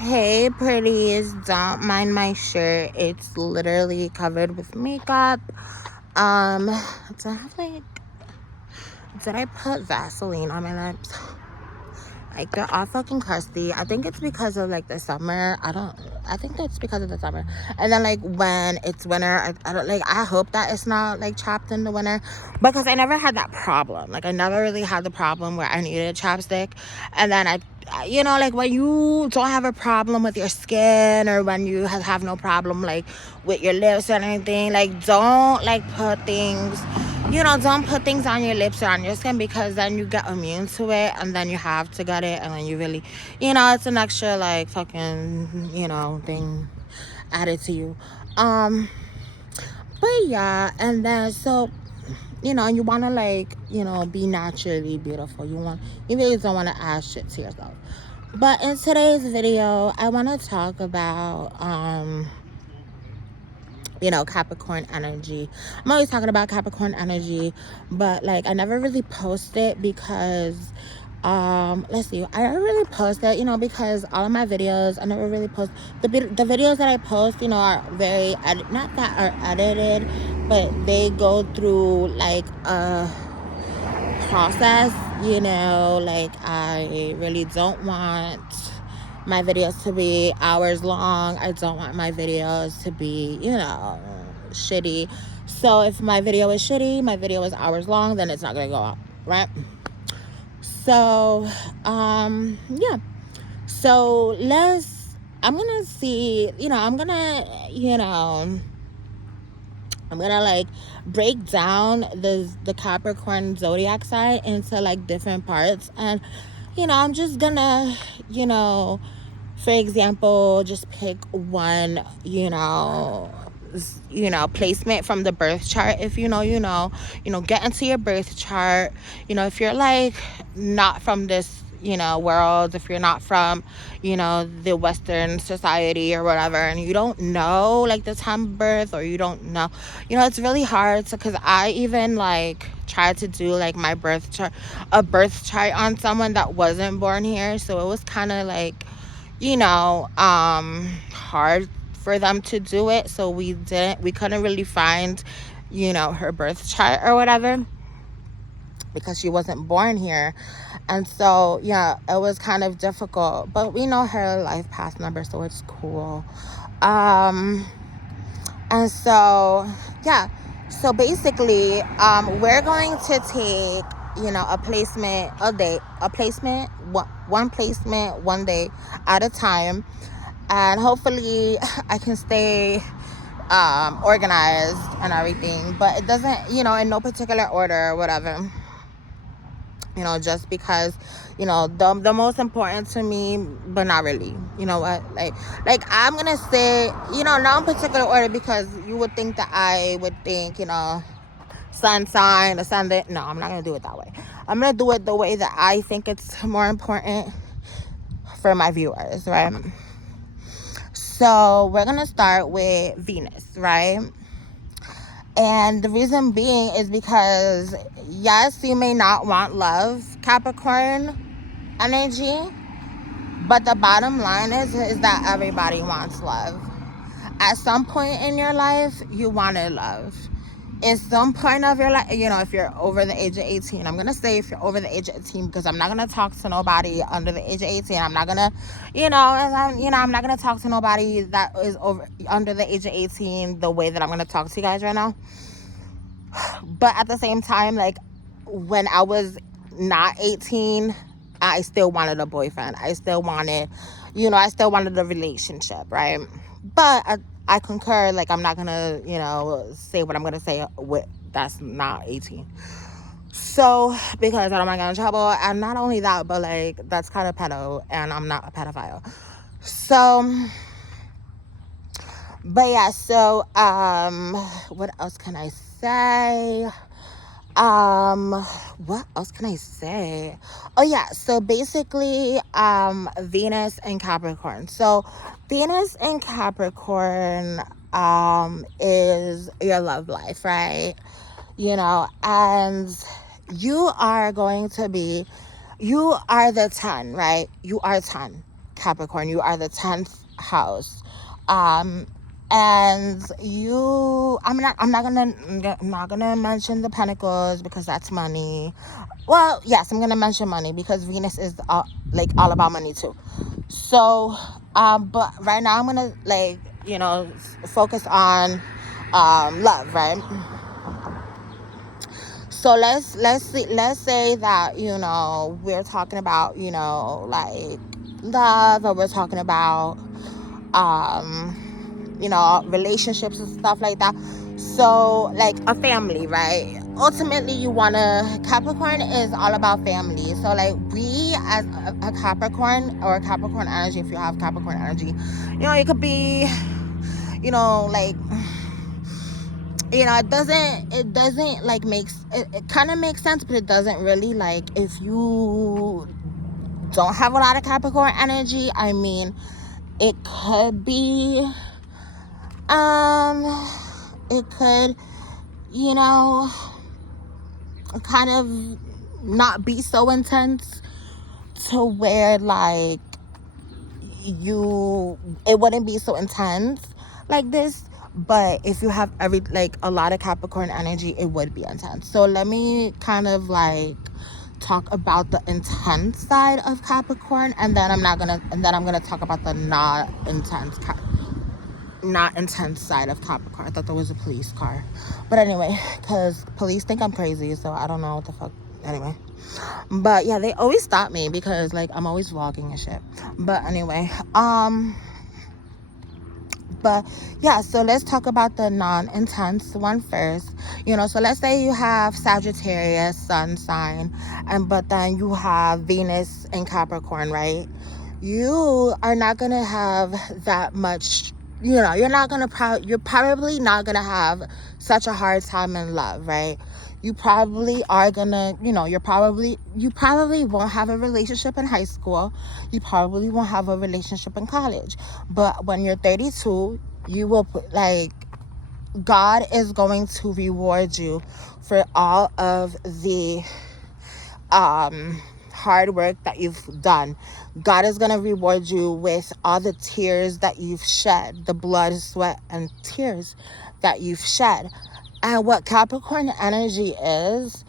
Hey pretties, don't mind my shirt. It's literally covered with makeup. Um, do I have did I put Vaseline on my lips? Like, they're all fucking crusty. I think it's because of the summer. I think that's because of the summer. And then when it's winter, I don't I hope that it's not chapped in the winter, because I never had that problem. I never really had the problem where I needed a chapstick. And then when you don't have a problem with your skin, or when you have no problem with your lips or anything, don't put things, don't put things on your lips or on your skin, because then you get immune to it, and then you have to get it, and then you really, it's an extra fucking, thing added to you. But yeah, and then so, you want to be naturally beautiful. You really don't want to add shit to yourself. But in today's video, I want to talk about Capricorn energy. I'm always talking about Capricorn energy, but I never really post it because let's see, I never really post it, because all of my videos, I never really post the videos that I post, are very not that are edited, but they go through a process. I really don't want my videos to be hours long. I don't want my videos to be, shitty. So if my video is shitty, my video is hours long, then it's not gonna go out, right? So yeah. So I'm gonna see, I'm gonna break down the Capricorn zodiac sign into different parts. And I'm just gonna, for example, just pick one, placement from the birth chart. If get into your birth chart. If you're not from this world, if you're not from the Western society or whatever, and you don't know the time of birth, or you don't know, it's really hard. Because I even tried to do my birth chart, a birth chart on someone that wasn't born here, so it was kind of hard for them to do it. So we couldn't really find her birth chart or whatever, because she wasn't born here. And so yeah, it was kind of difficult, but we know her life path number, so it's cool. And so yeah, so basically we're going to take a placement a day, one placement one day at a time, and hopefully I can stay organized and everything. But it doesn't, in no particular order or whatever, just because the most important to me, but not really. You know what, I'm gonna say, not in particular order, because you would think that I would think sun sign, ascendant. No, I'm not gonna do it that way. I'm gonna do it the way that I think it's more important for my viewers, right? So we're gonna start with Venus, right? And the reason being is because, yes, you may not want love, Capricorn energy, but the bottom line is that everybody wants love. At some point in your life, you wanted love. In some point of your life, if you're over the age of 18, I'm gonna say if you're over the age of 18, because I'm not gonna talk to nobody under the age of 18. I'm not gonna, I'm not gonna talk to nobody that is under the age of 18 the way that I'm gonna talk to you guys right now. But at the same time, when I was not 18, I still wanted a boyfriend. I still wanted, a relationship, right? But I concur, I'm not gonna, say what I'm gonna say with that's not 18. So, because I don't want to get in trouble. And not only that, but that's kind of pedo, and I'm not a pedophile. So, but yeah, so what else can I say? What else can I say? Oh yeah, so basically Venus and Capricorn. So Venus and Capricorn is your love life, right? And you are the 10, right? You are 10. Capricorn. You are the 10th house. And I'm not gonna mention the pentacles because that's money. Well, yes, I'm gonna mention money because Venus is all about money too. So, but right now I'm gonna focus on love, right? So let's say that we're talking about like love, or we're talking about relationships and stuff like that. So like a family, right? Ultimately, Capricorn is all about family. So like we as a Capricorn, or a Capricorn energy, if you have Capricorn energy, it could be like it doesn't like it kind of makes sense, but it doesn't really. Like, if you don't have a lot of Capricorn energy, I mean, it could be it could kind of not be so intense to where like it wouldn't be so intense like this. But if you have a lot of Capricorn energy, it would be intense. So let me kind of like talk about the intense side of Capricorn, and then I'm gonna talk about the not intense side of Capricorn. I thought there was a police car, but anyway, because police think I'm crazy, so I don't know what the fuck. Anyway, but yeah, they always stop me because like I'm always vlogging and shit. But anyway, but yeah, so let's talk about the non-intense one first. So let's say you have Sagittarius sun sign, but then you have Venus in Capricorn, right? You are not gonna have that much. You're probably not gonna have such a hard time in love, right? You probably are gonna, you probably won't have a relationship in high school. You probably won't have a relationship in college. But when you're 32, you will God is going to reward you for all of the hard work that you've done. God is going to reward you with all the tears that you've shed, the blood, sweat, and tears that you've shed. And what Capricorn energy is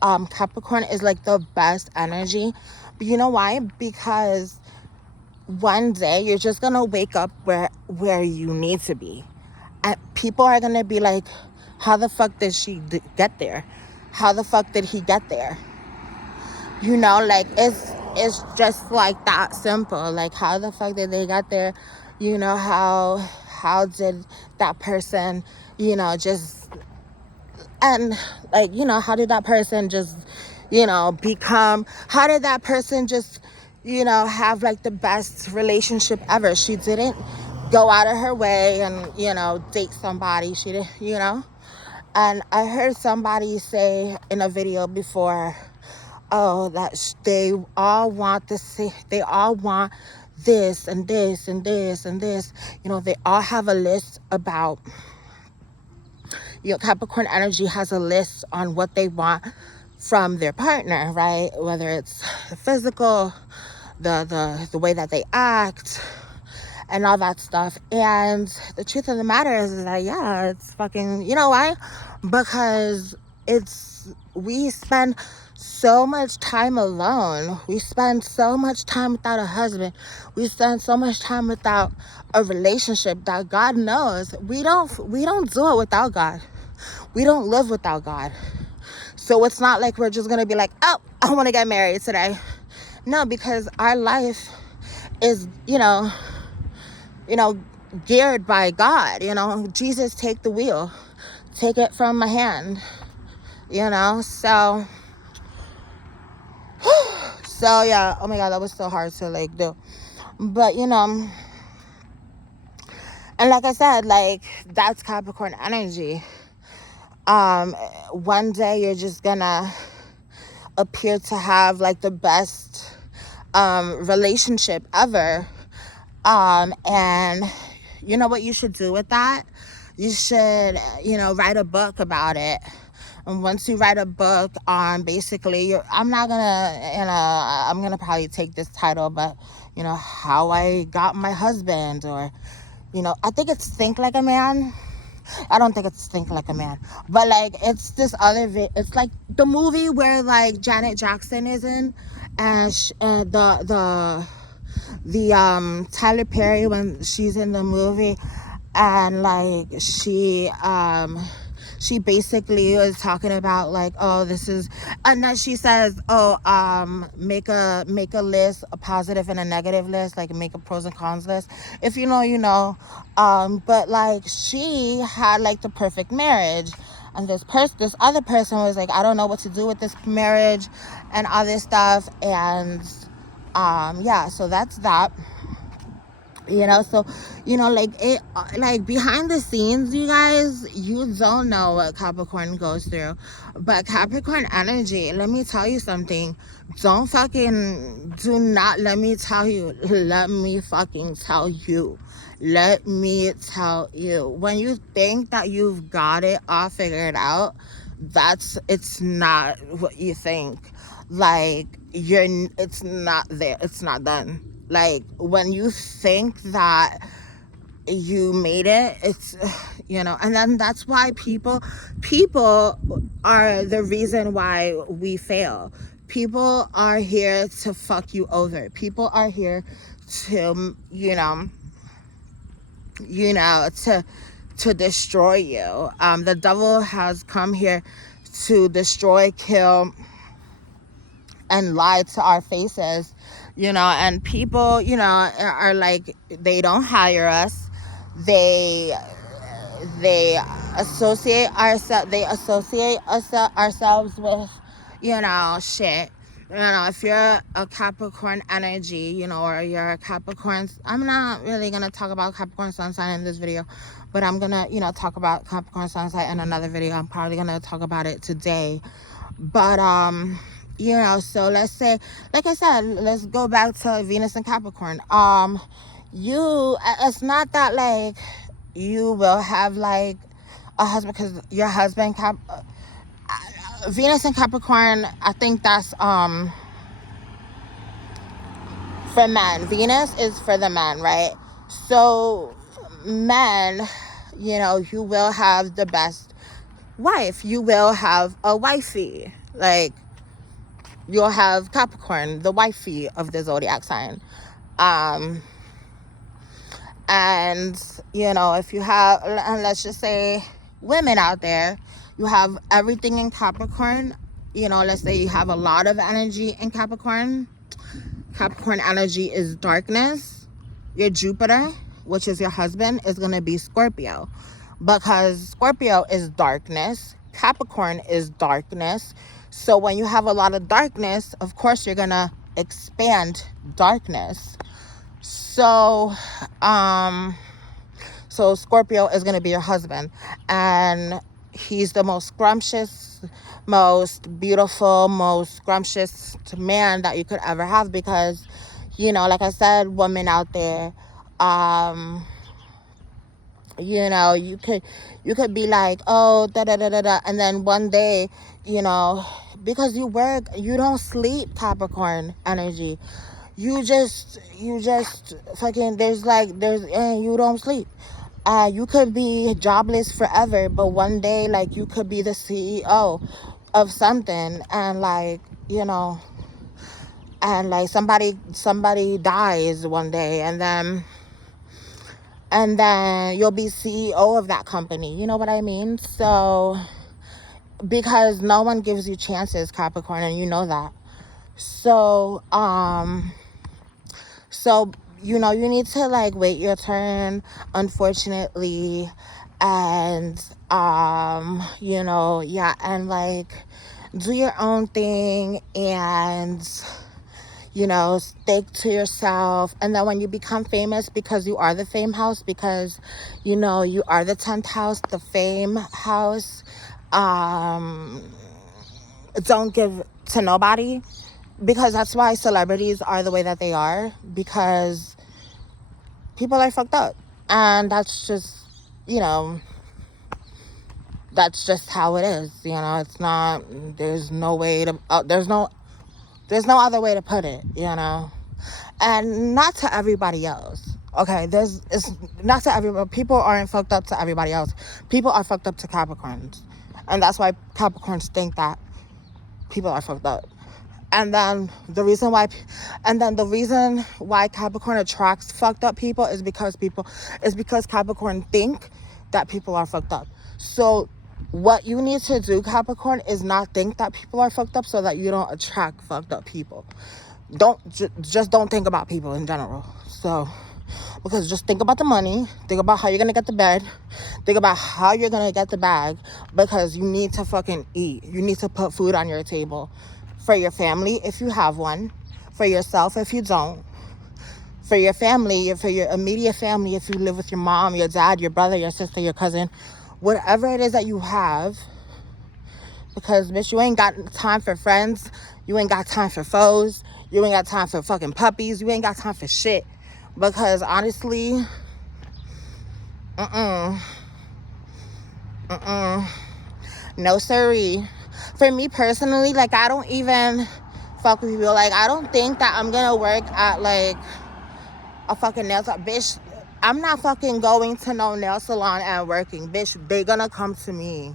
Capricorn is like the best energy. But you know why? Because one day you're just going to wake up where you need to be. And people are going to be like, how the fuck did she get there? How the fuck did he get there? Like it's just like that simple. Like, how the fuck did they get there? How did that person, just, and like, how did that person just, how did that person just, have like the best relationship ever? She didn't go out of her way and, date somebody. She didn't. And I heard somebody say in a video before, that they all want they all want this and this and this and this. They all have a list about, Capricorn energy has a list on what they want from their partner, right? Whether it's the physical, the way that they act, and all that stuff. And the truth of the matter is that, yeah, it's fucking, why? Because we spend so much time alone. We spend so much time without a husband. We spend so much time without a relationship that God knows we don't do it without God. We don't live without God. So it's not like we're just gonna be like, oh, I want to get married today. No, because our life is, geared by God. Jesus, take the wheel, take it from my hand. So yeah, oh my God, that was so hard to like do. But and like I said, like, that's Capricorn energy. One day you're just gonna appear to have like the best relationship ever. And you know what you should do with that? You should, write a book about it. And once you write a book on basically I'm not gonna, I'm gonna probably take this title, but how I got my husband, or I think it's Think Like a Man. I don't think it's Think Like a Man, but like it's this other it's like the movie where like Janet Jackson is in, and the Tyler Perry, when she's in the movie, and like she basically was talking about like, oh, this is, and then she says, oh, make a list, a positive and a negative list, like make a pros and cons list. If you know, you know. But like she had like the perfect marriage, and this other person was like, I don't know what to do with this marriage and all this stuff. And yeah, so that's that. So like it, like behind the scenes, you guys, you don't know what Capricorn goes through. But Capricorn energy, let me tell you something. Do not, let me tell you, let me fucking tell you, let me tell you, when you think that you've got it all figured out, it's not what you think. Like it's not there, it's not done. Like when you think that you made it, it's and then that's why people are the reason why we fail. People are here to fuck you over. People are here to to destroy you. The devil has come here to destroy, kill, and lie to our faces, and people, are like, they don't hire us. They associate ourselves with, shit. If you're a Capricorn energy, or you're a Capricorn, I'm not really gonna talk about Capricorn sun sign in this video, but I'm gonna, talk about Capricorn sun sign in another video. I'm probably gonna talk about it today. But so let's say, like I said, let's go back to Venus and Capricorn. It's not that like you will have like a husband, because your husband Venus and Capricorn, I think that's for men. Venus is for the men, right? So men, you will have the best wife. You will have a wifey. Like, you'll have Capricorn, the wifey of the zodiac sign. And if you have, and let's just say women out there, you have everything in Capricorn. Let's say you have a lot of energy in Capricorn. Capricorn energy is darkness. Your Jupiter, which is your husband, is going to be Scorpio, because Scorpio is darkness. Capricorn is darkness. So when you have a lot of darkness, of course you're going to expand darkness. So Scorpio is going to be your husband, and he's the most scrumptious, most beautiful, most scrumptious man that you could ever have, because like I said, women out there, you could be like, oh, da da da da da, and then one day, because you work, you don't sleep, Capricorn energy. You just fucking, you don't sleep. You could be jobless forever, but one day, like, you could be the CEO of something, and like, and like somebody dies one day, and then you'll be CEO of that company. You know what I mean? So, because no one gives you chances, Capricorn, and you know that. So, you need to like wait your turn, unfortunately, and yeah, and like do your own thing, and stick to yourself. And then when you become famous, because you are the fame house, because you are the 10th house, the fame house, don't give to nobody, because that's why celebrities are the way that they are, because people are fucked up, and that's that's just how it is. It's not, there's no way to, there's no other way to put it, and not to everybody else. Okay, it's not to everybody. People aren't fucked up to everybody else. People are fucked up to Capricorns, and that's why Capricorns think that people are fucked up. And then the reason why Capricorn attracts fucked up people is because Capricorn think that people are fucked up. So what you need to do, Capricorn, is not think that people are fucked up so that you don't attract fucked up people. Just don't think about people in general. So, because just think about the money, think about how you're gonna get the bed, think about how you're gonna get the bag, because you need to fucking eat. You need to put food on your table for your family if you have one, for yourself if you don't, for your family, for your immediate family if you live with your mom, your dad, your brother, your sister, your cousin, whatever it is that you have. Because, bitch, you ain't got time for friends. You ain't got time for foes. You ain't got time for fucking puppies. You ain't got time for shit. Because, honestly, no siree. For me personally, like, I don't even fuck with people. Like, I don't think that I'm gonna work at, like, a fucking nail salon. Bitch, I'm not fucking going to no nail salon and working. Bitch, they gonna come to me.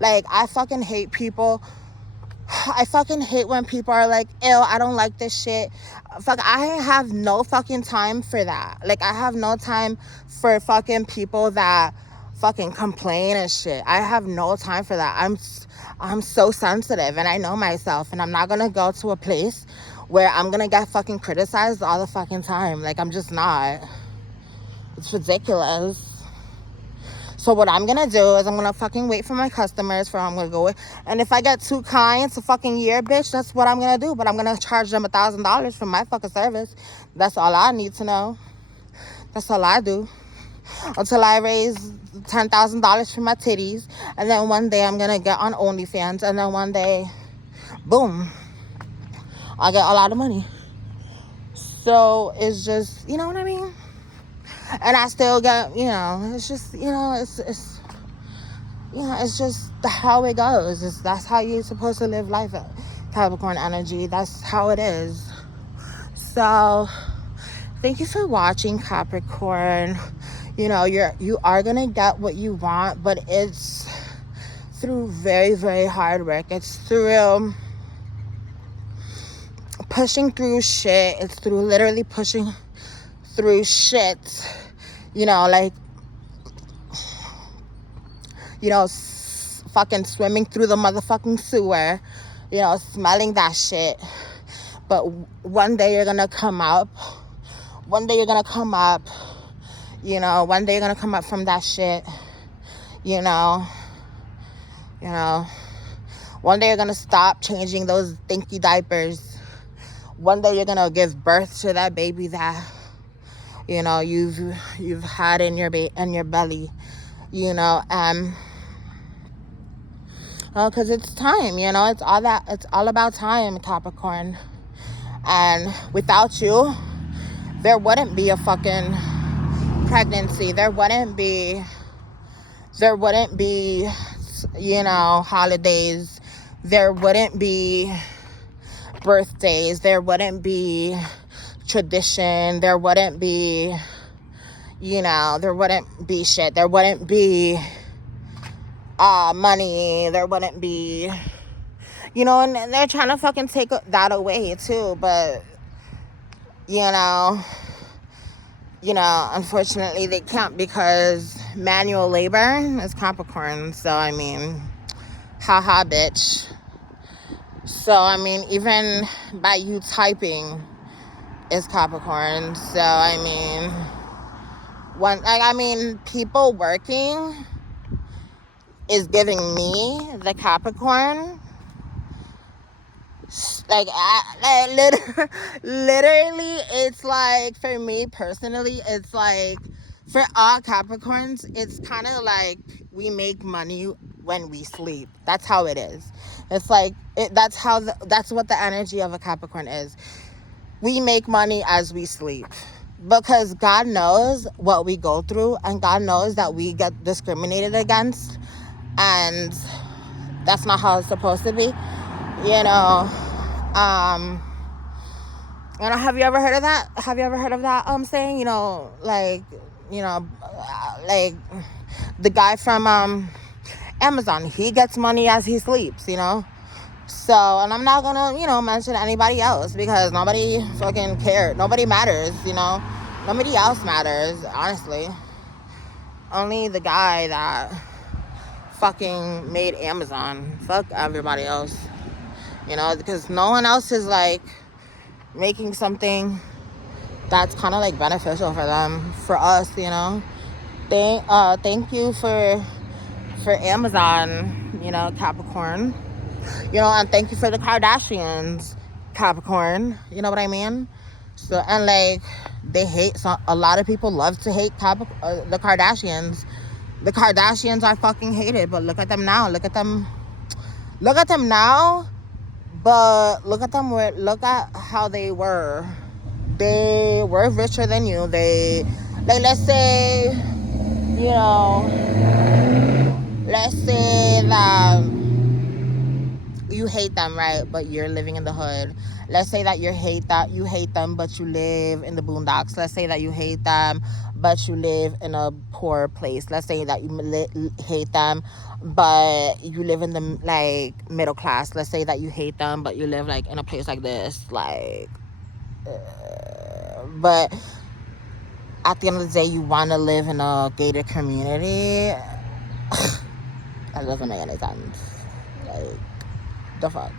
Like, I fucking hate people. I fucking hate when people are like, ew, I don't like this shit. Fuck, I have no fucking time for that. Like, I have no time for fucking people that fucking complain and shit. I have no time for that. I'm so sensitive, and I know myself, and I'm not gonna go to a place where I'm gonna get fucking criticized all the fucking time. Like, I'm just not. It's ridiculous. So what I'm gonna do is I'm gonna fucking wait for my customers for I'm gonna go with. And if I get 2 clients a fucking year, bitch, that's what I'm gonna do. But I'm gonna charge them $1,000 for my fucking service. That's all I need to know. That's all I do. Until I raise $10,000 for my titties. And then one day I'm gonna get on OnlyFans. And then one day, boom, I'll get a lot of money. So it's just, you know what I mean? And I still get, it's just, it's just how it goes. That's how you're supposed to live life, Capricorn energy. That's how it is. So, thank you for watching, Capricorn. You are gonna get what you want, but it's through very, very hard work. It's through pushing through shit. It's through literally pushing through shit, fucking swimming through the motherfucking sewer, smelling that shit. But one day you're gonna come up. One day you're gonna come up. One day you're gonna come up from that shit. One day you're gonna stop changing those stinky diapers. One day you're gonna give birth to that baby that you've had in your belly, because it's time, it's all about time, Capricorn. And without you, there wouldn't be a fucking pregnancy. There wouldn't be holidays. There wouldn't be birthdays. There wouldn't be tradition. There wouldn't be there wouldn't be shit. There wouldn't be money. There wouldn't be and they're trying to fucking take that away too. But unfortunately they can't, because manual labor is Capricorn. So I mean, haha, bitch. So I mean, even by you typing is Capricorn. So I mean, people working is giving me the Capricorn. Like, literally, it's like, for me personally, it's like, for all Capricorns, it's kind of like we make money when we sleep. That's how it is. It's like, that's what the energy of a Capricorn is. We make money as we sleep. Because God knows what we go through, and God knows that we get discriminated against and that's not how it's supposed to be, you know. And have you ever heard of that? Have you ever heard of that saying? Like the guy from Amazon, he gets money as he sleeps, you know. So, and I'm not gonna, mention anybody else because nobody fucking cares. Nobody matters, you know. Nobody else matters, honestly. Only the guy that fucking made Amazon. Fuck everybody else, you know, because no one else is like making something that's kind of like beneficial for them, for us, you know. Thank you for Amazon, you know, Capricorn. You know, and thank you for the Kardashians, Capricorn. You know what I mean? So, and like, they hate, so a lot of people love to hate the Kardashians. The Kardashians are fucking hated, but look at them now. Look at them. Look at them now. But look at them. Look at how they were. They were richer than you. Like, let's say that you hate them, right? But you're living in the hood. Let's say that you hate them, but you live in the boondocks. Let's say that you hate them, but you live in a poor place. Let's say that you hate them, but you live in the like middle class. Let's say that you hate them, but you live like in a place like this, like. But at the end of the day, you want to live in a gated community. That doesn't make any sense. Like, the fuck.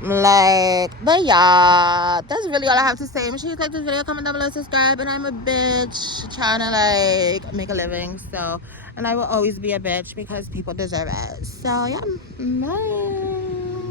Like, but yeah, that's really all I have to say. Make sure you like this video, comment down below, subscribe, and I'm a bitch trying to like make a living, so, and I will always be a bitch because people deserve it. So yeah, bye.